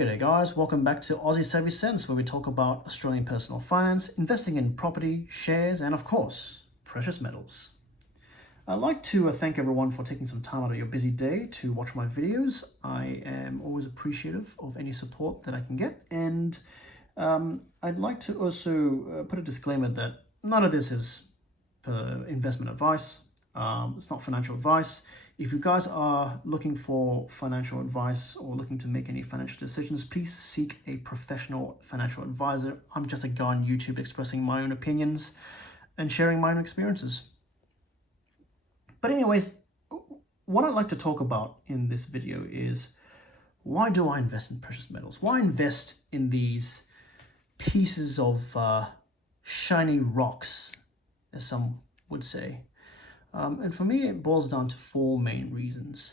G'day guys, welcome back to Aussie Savvy Sense, where we talk about Australian personal finance, investing in property, shares, and of course, precious metals. I'd like to thank everyone for taking some time out of your busy day to watch my videos. I am always appreciative of any support that I can get, and I'd like to also put a disclaimer that none of this is investment advice. It's not financial advice. If you guys are looking for financial advice or looking to make any financial decisions, please seek a professional financial advisor. I'm just a guy on YouTube expressing my own opinions and sharing my own experiences. But anyways, what I'd like to talk about in this video is, why do I invest in precious metals? Why invest in these pieces of shiny rocks, as some would say? And for me, it boils down to four main reasons.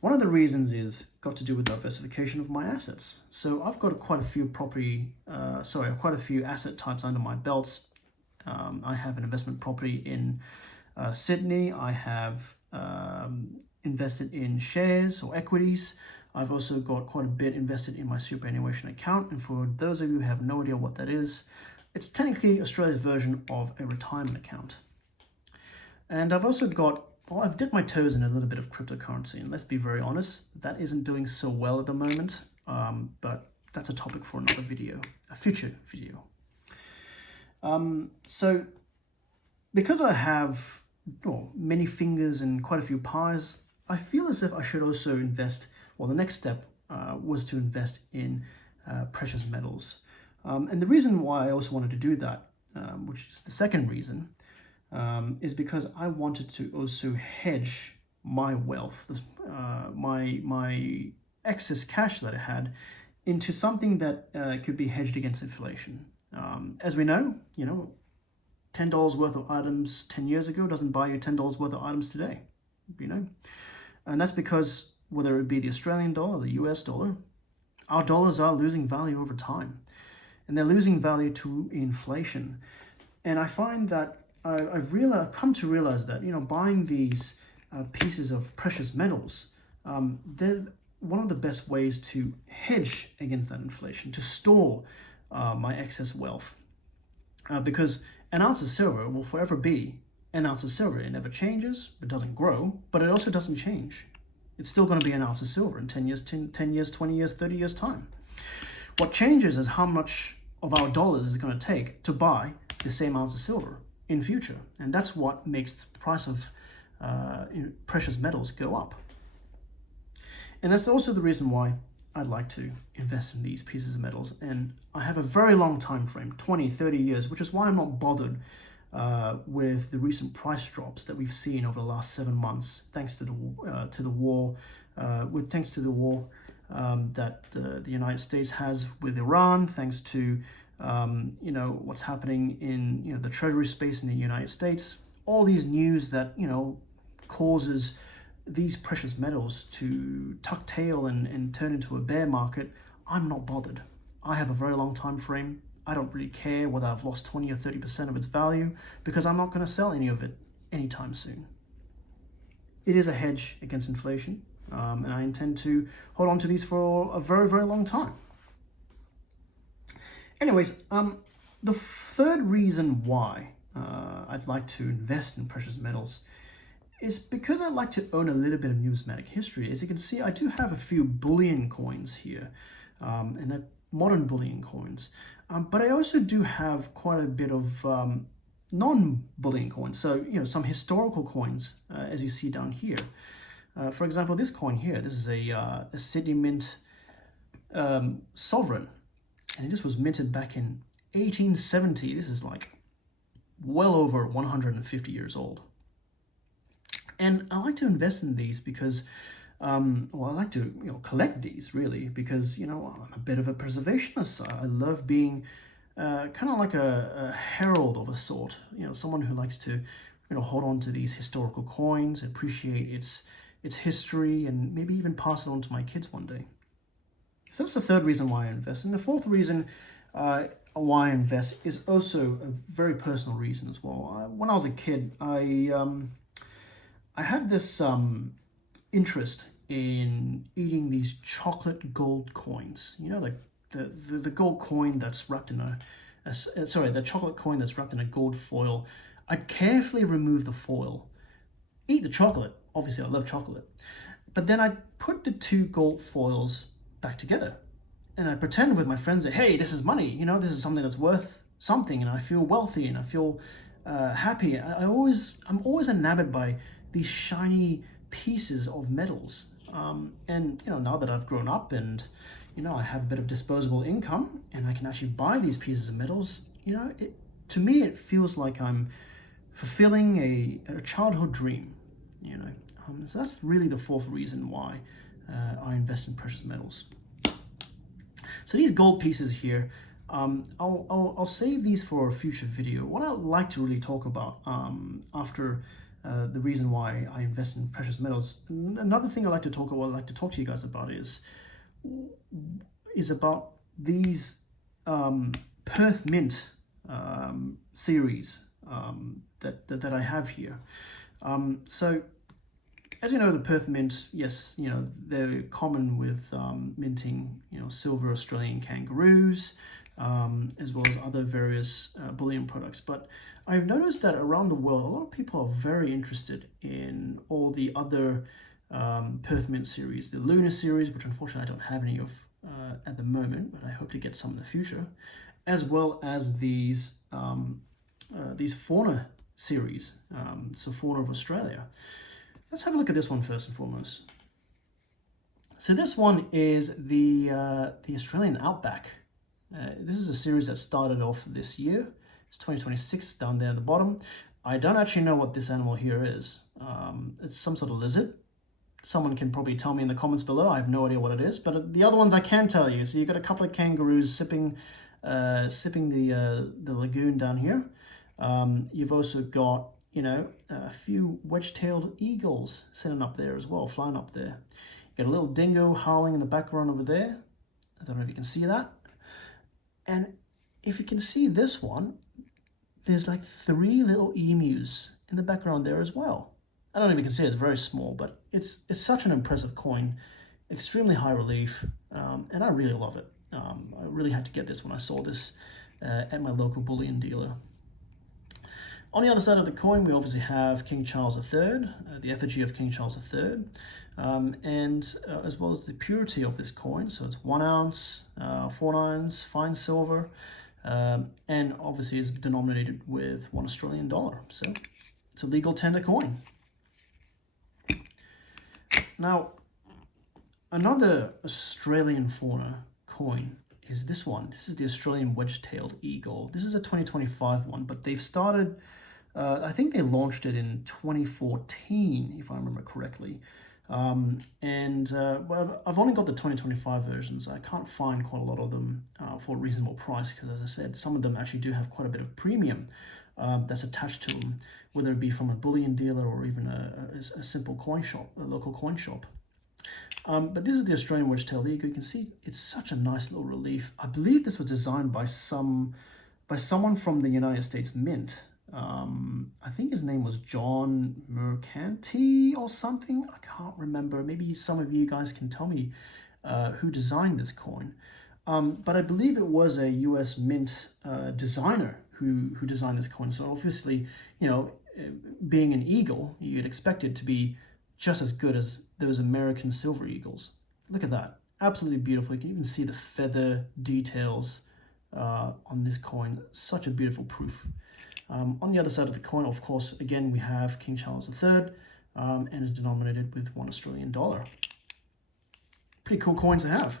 One of the reasons is got to do with diversification of my assets. So I've got quite a few asset types under my belts. I have an investment property in Sydney. I have invested in shares or equities. I've also got quite a bit invested in my superannuation account. And for those of you who have no idea what that is, it's technically Australia's version of a retirement account. And I've also got, I've dipped my toes in a little bit of cryptocurrency, and let's be very honest, that isn't doing so well at the moment, but that's a topic for another video, a future video. So because I have many fingers and quite a few pies, I feel as if I should also invest, well, the next step was to invest in precious metals. And the reason why I also wanted to do that, which is the second reason, is because I wanted to also hedge my wealth, my excess cash that I had, into something that could be hedged against inflation. As we know, $10 worth of items 10 years ago doesn't buy you $10 worth of items today, and that's because whether it be the Australian dollar, the US dollar, our dollars are losing value over time, and they're losing value to inflation. And I find that I've come to realize that buying these pieces of precious metals, they're one of the best ways to hedge against that inflation, to store my excess wealth, because an ounce of silver will forever be an ounce of silver. It never changes, it doesn't grow, but it also doesn't change. It's still going to be an ounce of silver in 10 years, 10 years, 20 years, 30 years time. What changes is how much of our dollars is going to take to buy the same ounce of silver in future, and that's what makes the price of precious metals go up. And that's also the reason why I'd like to invest in these pieces of metals. And I have a very long time frame, 20-30 years, which is why I'm not bothered with the recent price drops that we've seen over the last 7 months, thanks to the war that the United States has with Iran, thanks to what's happening in the treasury space in the United States. All these news that causes these precious metals to tuck tail and turn into a bear market. I'm not bothered. I have a very long time frame. I don't really care whether I've lost 20 or 30% of its value, because I'm not going to sell any of it anytime soon. It is a hedge against inflation, and I intend to hold on to these for a very, very long time. Anyways, the third reason why I'd like to invest in precious metals is because I like to own a little bit of numismatic history. As you can see, I do have a few bullion coins here, and they're modern bullion coins. But I also do have quite a bit of non-bullion coins. So, some historical coins, as you see down here. For example, this coin here, this is a Sydney Mint sovereign. And this was minted back in 1870. This is like well over 150 years old. And I like to invest in these because, I like to collect these really because, I'm a bit of a preservationist. I love being kind of like a herald of a sort, someone who likes to, hold on to these historical coins, appreciate its history, and maybe even pass it on to my kids one day. So that's the third reason why I invest. And the fourth reason why I invest is also a very personal reason as well. When I was a kid, I had this interest in eating these chocolate gold coins. You know, like the gold coin that's wrapped in the chocolate coin that's wrapped in a gold foil. I'd carefully remove the foil, eat the chocolate. Obviously, I love chocolate. But then I'd put the two gold foils back together. And I'd pretend with my friends that, hey, this is money. You know, this is something that's worth something. And I feel wealthy and I feel happy. I'm always enamored by these shiny pieces of metals. And, you know, now that I've grown up and, you know, I have a bit of disposable income and I can actually buy these pieces of metals, you know, to me, it feels like I'm fulfilling a childhood dream, you know. So that's really the fourth reason why I invest in precious metals. So these gold pieces here, I'll save these for a future video. What I'd like to really talk about after the reason why I invest in precious metals, another thing I'd like to talk to you guys about is about these Perth Mint series that I have here. So as you know, the Perth Mint, yes, you know, they're common with minting, you know, silver Australian kangaroos, as well as other various bullion products. But I've noticed that around the world, a lot of people are very interested in all the other Perth Mint series, the Lunar series, which unfortunately I don't have any of at the moment, but I hope to get some in the future, as well as these Fauna series, so Fauna of Australia. Let's have a look at this one first and foremost. So this one is the Australian Outback. This is a series that started off this year. It's 2026 down there at the bottom. I don't actually know what this animal here is. It's some sort of lizard. Someone can probably tell me in the comments below. I have no idea what it is, but the other ones I can tell you. So you've got a couple of kangaroos sipping the lagoon down here. You've also got, you know, a few wedge-tailed eagles sitting up there as well, flying up there. You got a little dingo howling in the background over there. I don't know if you can see that. And if you can see this one, there's like 3 little emus in the background there as well. I don't know if you can see it, it's very small, but it's such an impressive coin, extremely high relief, and I really love it. I really had to get this when I saw this at my local bullion dealer. On the other side of the coin, we obviously have King Charles III, the effigy of King Charles III, and as well as the purity of this coin. So it's 1 ounce, 4 nines, fine silver, and obviously is denominated with $1 Australian. So it's a legal tender coin. Now, another Australian fauna coin is this one. This is the Australian wedge-tailed eagle. This is a 2025 one, but they've started, I think they launched it in 2014, if I remember correctly. Well, I've only got the 2025 versions. I can't find quite a lot of them for a reasonable price because, as I said, some of them actually do have quite a bit of premium that's attached to them, whether it be from a bullion dealer or even a simple coin shop, a local coin shop. But this is the Australian wedge-tailed eagle. You can see it's such a nice little relief. I believe this was designed by someone from the United States Mint. I think his name was John Mercanti or something. I can't remember. Maybe some of you guys can tell me who designed this coin. But I believe it was a US Mint designer who designed this coin. So obviously, you know, being an eagle, you'd expect it to be just as good as those American silver eagles. Look at that. Absolutely beautiful. You can even see the feather details on this coin. Such a beautiful proof. On the other side of the coin, of course, again, we have King Charles III and is denominated with $1 Australian. Pretty cool coin to have.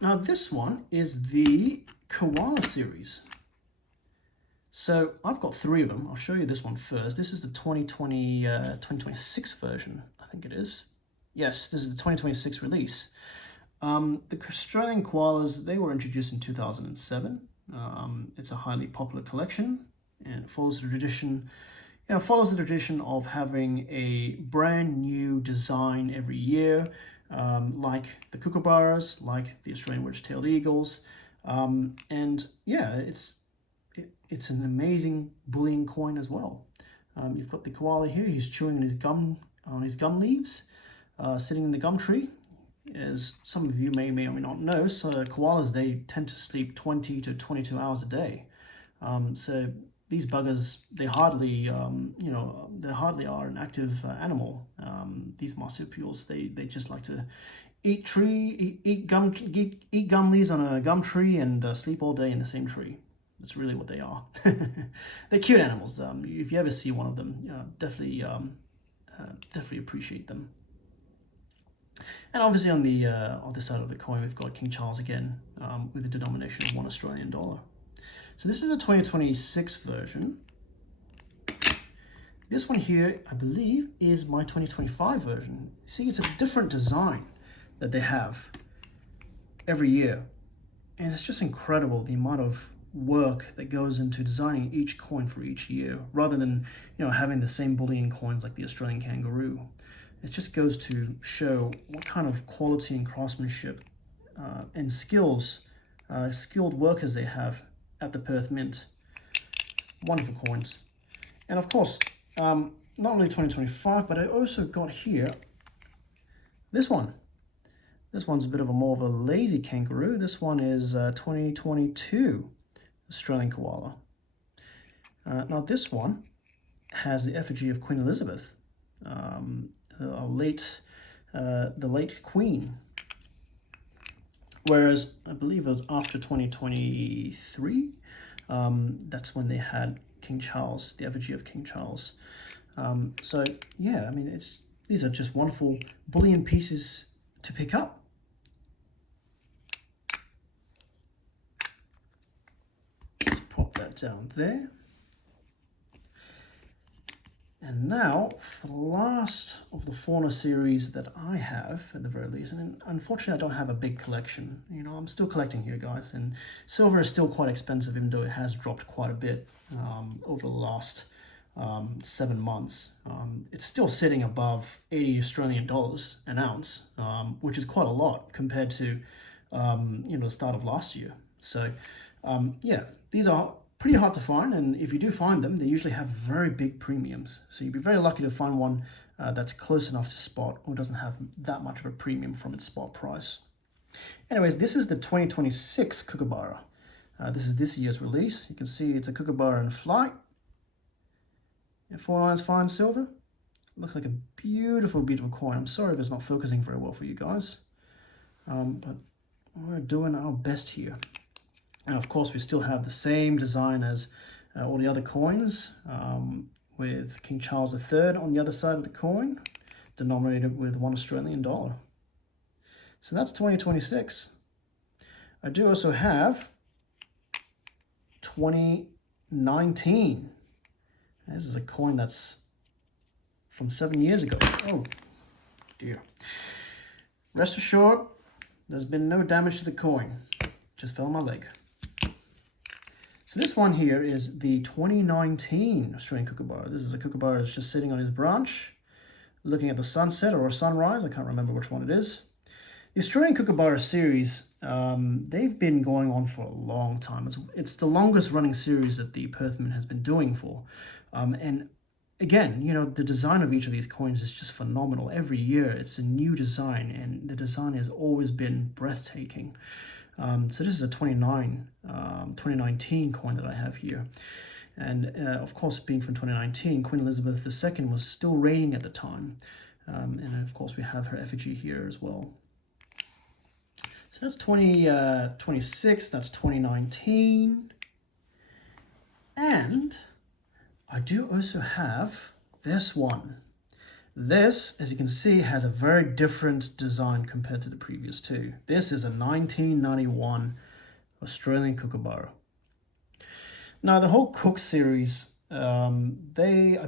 Now, this one is the Koala series. So I've got 3 of them. I'll show you this one first. This is the 2026 version, I think it is. Yes, this is the 2026 release. The Australian koalas, they were introduced in 2007. It's a highly popular collection and it follows the tradition, of having a brand new design every year, like the Kookaburras, like the Australian wedge-tailed eagles, and yeah, it's an amazing bullion coin as well. You've got the koala here. He's chewing on his gum on his gum leaves, sitting in the gum tree. As some of you may or may not know, so koalas, they tend to sleep 20 to 22 hours a day. So these buggers, they hardly, they hardly are an active animal. These marsupials, they just like to eat gum leaves on a gum tree and sleep all day in the same tree. That's really what they are. They're cute animals. If you ever see one of them, definitely appreciate them. And obviously on the other side of the coin, we've got King Charles again, with a denomination of $1 Australian. So this is a 2026 version. This one here, I believe, is my 2025 version. See, it's a different design that they have every year. And it's just incredible the amount of work that goes into designing each coin for each year, rather than having the same bullion coins like the Australian kangaroo. It just goes to show what kind of quality and craftsmanship and skilled workers they have at the Perth Mint. Wonderful coins. And of course, not only 2025, but I also got here this one. This one's a bit of more of a lazy kangaroo. This one is 2022 Australian koala. Now this one has the effigy of Queen Elizabeth, the late Queen. Whereas I believe it was after 2023, that's when they had King Charles, the effigy of King Charles. So yeah, I mean, these are just wonderful bullion pieces to pick up. Let's pop that down there. And now, for the last of the Fauna series that I have, at the very least, and unfortunately I don't have a big collection. I'm still collecting here, guys, and silver is still quite expensive, even though it has dropped quite a bit over the last 7 months. It's still sitting above $80 Australian an ounce, which is quite a lot compared to the start of last year. So yeah, these are pretty hard to find, and if you do find them, they usually have very big premiums. So you'd be very lucky to find one that's close enough to spot or doesn't have that much of a premium from its spot price. Anyways, this is the 2026 Kookaburra. This is this year's release. You can see it's a Kookaburra in flight. 4 lines fine silver. Looks like a beautiful, beautiful coin. I'm sorry if it's not focusing very well for you guys, but we're doing our best here. And of course, we still have the same design as all the other coins, with King Charles III on the other side of the coin, denominated with $1 Australian. So that's 2026. I do also have 2019. This is a coin that's from 7 years ago. Oh, dear. Rest assured, there's been no damage to the coin. Just fell on my leg. So this one here is the 2019 Australian Kookaburra. This is a Kookaburra that's just sitting on his branch, looking at the sunset or a sunrise. I can't remember which one it is. The Australian Kookaburra series, they've been going on for a long time. It's the longest running series that the Perth Mint has been doing for. And again, the design of each of these coins is just phenomenal. Every year it's a new design, and the design has always been breathtaking. So this is a 2019 coin that I have here. And of course, being from 2019, Queen Elizabeth II was still reigning at the time. And of course, we have her effigy here as well. So that's 2026, that's 2019. And I do also have this one. This, as you can see, has a very different design compared to the previous two. This is a 1991 Australian Kookaburra. Now, the whole Cook series, I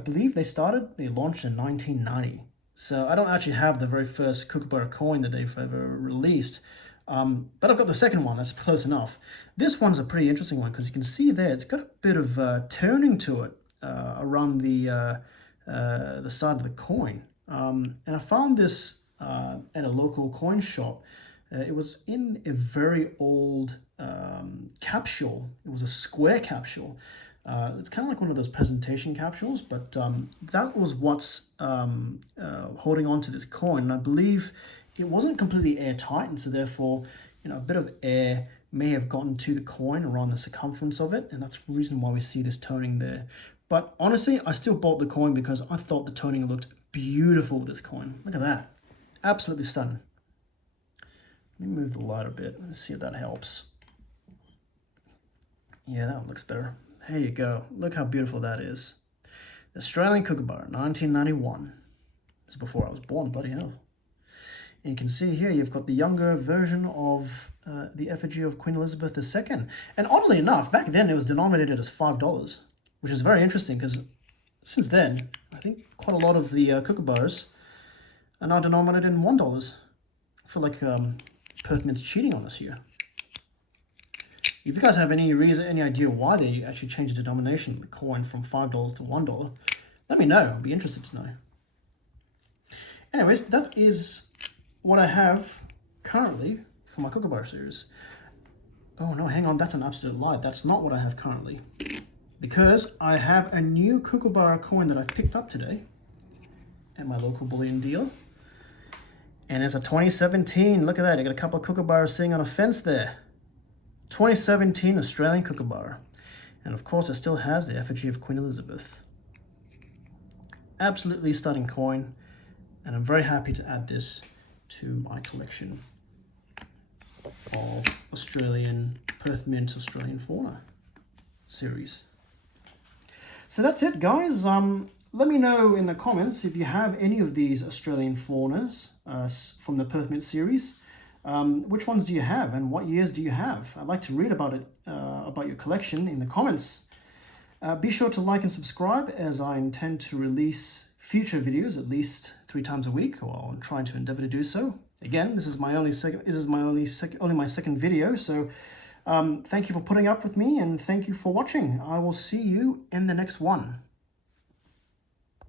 believe they launched in 1990. So I don't actually have the very first Kookaburra coin that they've ever released. But I've got the second one, that's close enough. This one's a pretty interesting one because you can see there, it's got a bit of turning to it around the side of the coin. And I found this at a local coin shop. It was in a very old capsule. It was a square capsule. It's kind of like one of those presentation capsules, but that was what's holding on to this coin. And I believe it wasn't completely airtight, and so therefore, a bit of air may have gotten to the coin around the circumference of it, and that's the reason why we see this toning there. But honestly, I still bought the coin because I thought the toning looked beautiful with this coin. Look at that. Absolutely stunning. Let me move the light a bit. Let's see if that helps. Yeah, that one looks better. There you go. Look how beautiful that is. The Australian Kookaburra, 1991. This is before I was born, bloody hell. And you can see here you've got the younger version of the effigy of Queen Elizabeth II. And oddly enough, back then it was denominated as $5, which is very interesting because since then, I think quite a lot of the Kookaburras are now denominated in $1. I feel like Perth Mint's cheating on us here. If you guys have any idea why they actually changed the denomination of the coin from $5 to $1, let me know. I'd be interested to know. Anyways, that is what I have currently for my Kookaburra series. Oh no, hang on, that's an absolute lie. That's not what I have currently. Because I have a new Kookaburra coin that I picked up today at my local bullion deal. And it's a 2017, look at that, I got a couple of Kookaburras sitting on a fence there. 2017 Australian Kookaburra. And of course it still has the effigy of Queen Elizabeth. Absolutely stunning coin. And I'm very happy to add this to my collection of Australian Perth Mint Australian Fauna series. So that's it, guys. Let me know in the comments if you have any of these Australian faunas from the Perth Mint series. Which ones do you have and what years do you have? I'd like to read about it, about your collection in the comments. Be sure to like and subscribe as I intend to release future videos at least 3 times a week, or I'm trying to endeavor to do so. Again, this is my only my second video, so thank you for putting up with me and thank you for watching. I will see you in the next one.